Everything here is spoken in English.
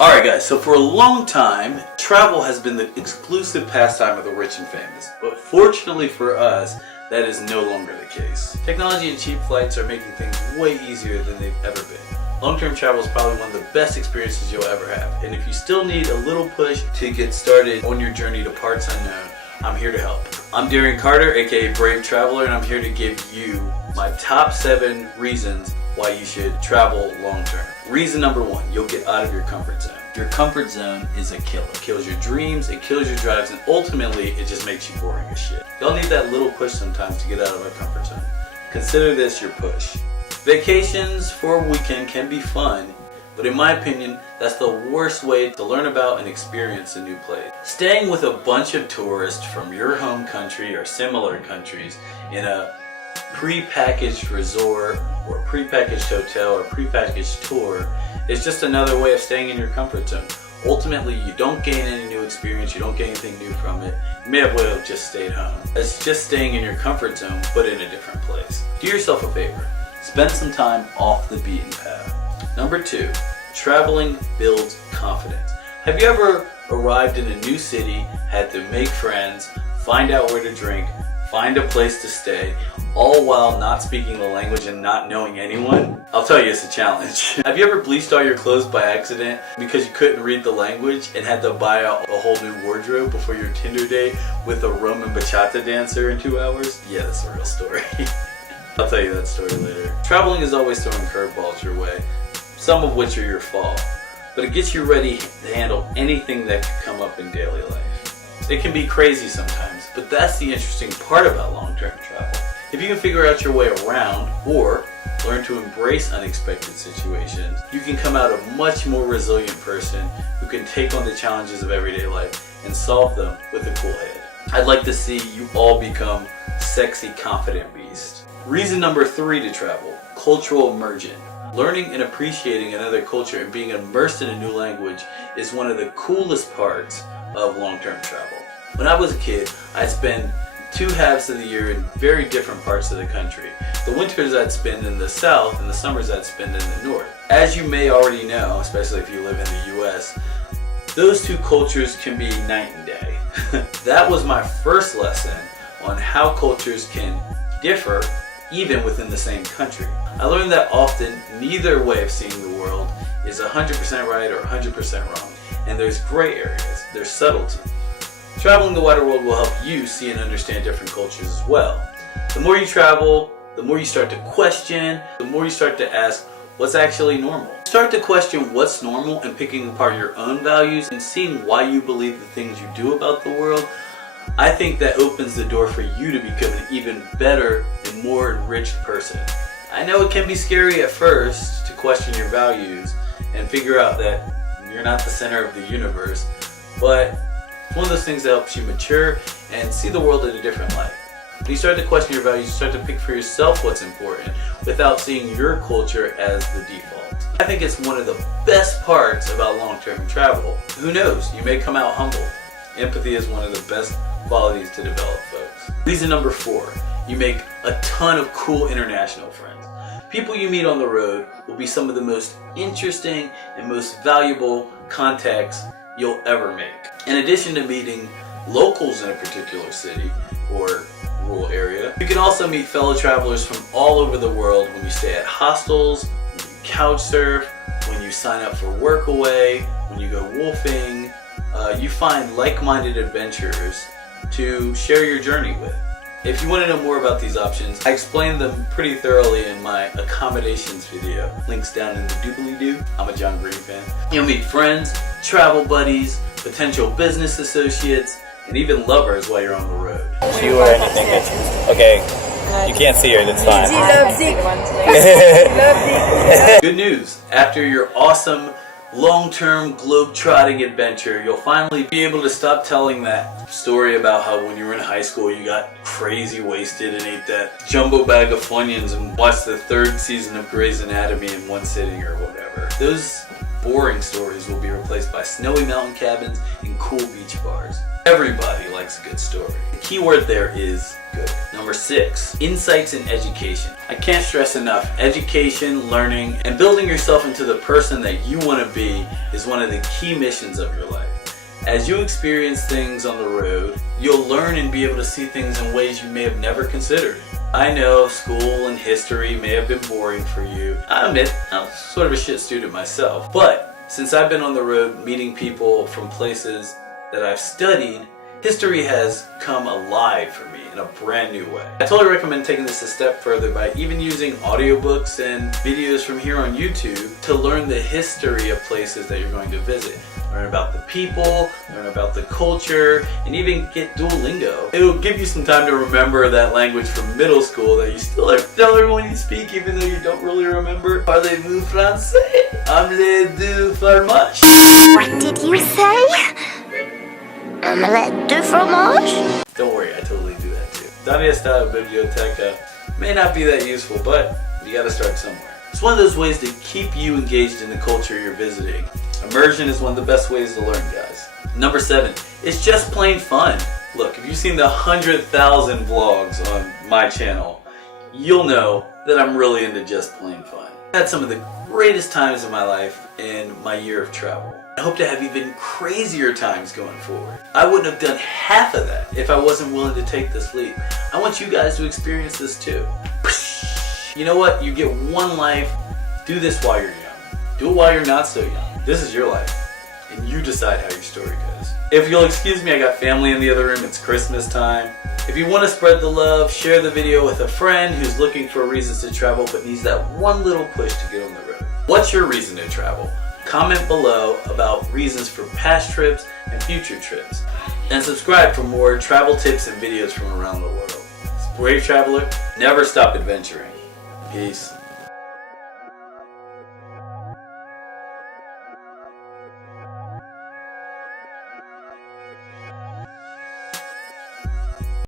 Alright guys, so for a long time, travel has been the exclusive pastime of the rich and famous. But fortunately for us, that is no longer the case. Technology and cheap flights are making things way easier than they've ever been. Long-term travel is probably one of the best experiences you'll ever have. And if you still need a little push to get started on your journey to parts unknown, I'm here to help. I'm Darren Carter, aka BraveTraveler, and I'm here to give you my top 7 reasons why you should travel long-term. Reason number 1, you'll get out of your comfort zone. Your comfort zone is a killer. It kills your dreams, it kills your drives, and ultimately it just makes you boring as shit. Y'all need that little push sometimes to get out of our comfort zone. Consider this your push. Vacations for a weekend can be fun, but in my opinion, that's the worst way to learn about and experience a new place. Staying with a bunch of tourists from your home country or similar countries in a pre-packaged resort or prepackaged hotel or prepackaged tour is just another way of staying in your comfort zone. Ultimately, you don't gain any new experience, you don't get anything new from it. You may have well just stayed home. It's just staying in your comfort zone, but in a different place. Do yourself a favor. Spend some time off the beaten path. Number 2, traveling builds confidence. Have you ever arrived in a new city, had to make friends, find out where to drink, find a place to stay, all while not speaking the language and not knowing anyone? I'll tell you, it's a challenge. Have you ever bleached all your clothes by accident because you couldn't read the language and had to buy a whole new wardrobe before your Tinder date with a Roman bachata dancer in 2 hours? Yeah, that's a real story. I'll tell you that story later. Traveling is always throwing curveballs your way, some of which are your fault, but it gets you ready to handle anything that could come up in daily life. It can be crazy sometimes, but that's the interesting part about long-term travel. If you can figure out your way around or learn to embrace unexpected situations, you can come out a much more resilient person who can take on the challenges of everyday life and solve them with a cool head. I'd like to see you all become sexy, confident beasts. Reason number 3 to travel, cultural immersion. Learning and appreciating another culture and being immersed in a new language is one of the coolest parts of long-term travel. When I was a kid, I'd spend 2 halves of the year in very different parts of the country. The winters I'd spend in the south and the summers I'd spend in the north. As you may already know, especially if you live in the US, those 2 cultures can be night and day. That was my first lesson on how cultures can differ even within the same country. I learned that often neither way of seeing the world is 100% right or 100% wrong, and there's gray areas, there's subtlety. Traveling the wider world will help you see and understand different cultures as well. The more you travel, the more you start to question, the more you start to ask what's actually normal. Start to question what's normal and picking apart your own values and seeing why you believe the things you do about the world. I think that opens the door for you to become an even better and more enriched person. I know it can be scary at first to question your values and figure out that you're not the center of the universe, but it's one of those things that helps you mature and see the world in a different light. When you start to question your values, you start to pick for yourself what's important without seeing your culture as the default. I think it's one of the best parts about long-term travel. Who knows, you may come out humble. Empathy is one of the best qualities to develop, folks. Reason number 4, you make a ton of cool international friends. People you meet on the road will be some of the most interesting and most valuable contacts you'll ever make. In addition to meeting locals in a particular city or rural area, you can also meet fellow travelers from all over the world when you stay at hostels, when you couch surf, when you sign up for workaway, when you go wolfing. You find like-minded adventurers to share your journey with. If you want to know more about these options, I explained them pretty thoroughly in my Accommodations video. Links down in the doobly-doo. I'm a John Green fan. You'll meet friends, travel buddies, potential business associates, and even lovers while you're on the road. She or anything that's okay. You can't see her, that's fine. Good news, after your awesome long-term globe-trotting adventure, you'll finally be able to stop telling that story about how when you were in high school you got crazy wasted and ate that jumbo bag of Funyuns and watched the 3rd season of Grey's Anatomy in one sitting or whatever. Those boring stories will be replaced by snowy mountain cabins and cool beach bars. Everybody likes a good story. The key word there is good. Number 6, insights in education. I can't stress enough, education, learning, and building yourself into the person that you want to be is one of the key missions of your life. As you experience things on the road, you'll learn and be able to see things in ways you may have never considered. I know school and history may have been boring for you. I admit, I'm sort of a shit student myself. But since I've been on the road meeting people from places that I've studied, history has come alive for me in a brand new way. I totally recommend taking this a step further by even using audiobooks and videos from here on YouTube to learn the history of places that you're going to visit. Learn about the people, learn about the culture, and even get Duolingo. It will give you some time to remember that language from middle school that you still have to tell everyone you speak even though you don't really remember. Parlez-vous français? Omelette du fromage? What did you say? Omelette du fromage? Don't worry, I totally do that too. Donde está la biblioteca may not be that useful, but you gotta start somewhere. It's one of those ways to keep you engaged in the culture you're visiting. Immersion is one of the best ways to learn, guys. Number 7, it's just plain fun. Look, if you've seen the 100,000 vlogs on my channel, you'll know that I'm really into just plain fun. I had some of the greatest times of my life in my year of travel. I hope to have even crazier times going forward. I wouldn't have done half of that if I wasn't willing to take this leap. I want you guys to experience this too. You know what? You get one life. Do this while you're young. Do it while you're not so young. This is your life, and you decide how your story goes. If you'll excuse me, I got family in the other room. It's Christmas time. If you want to spread the love, share the video with a friend who's looking for reasons to travel but needs that one little push to get on the road. What's your reason to travel? Comment below about reasons for past trips and future trips. And subscribe for more travel tips and videos from around the world. It's BraveTraveler. Never stop adventuring. Peace.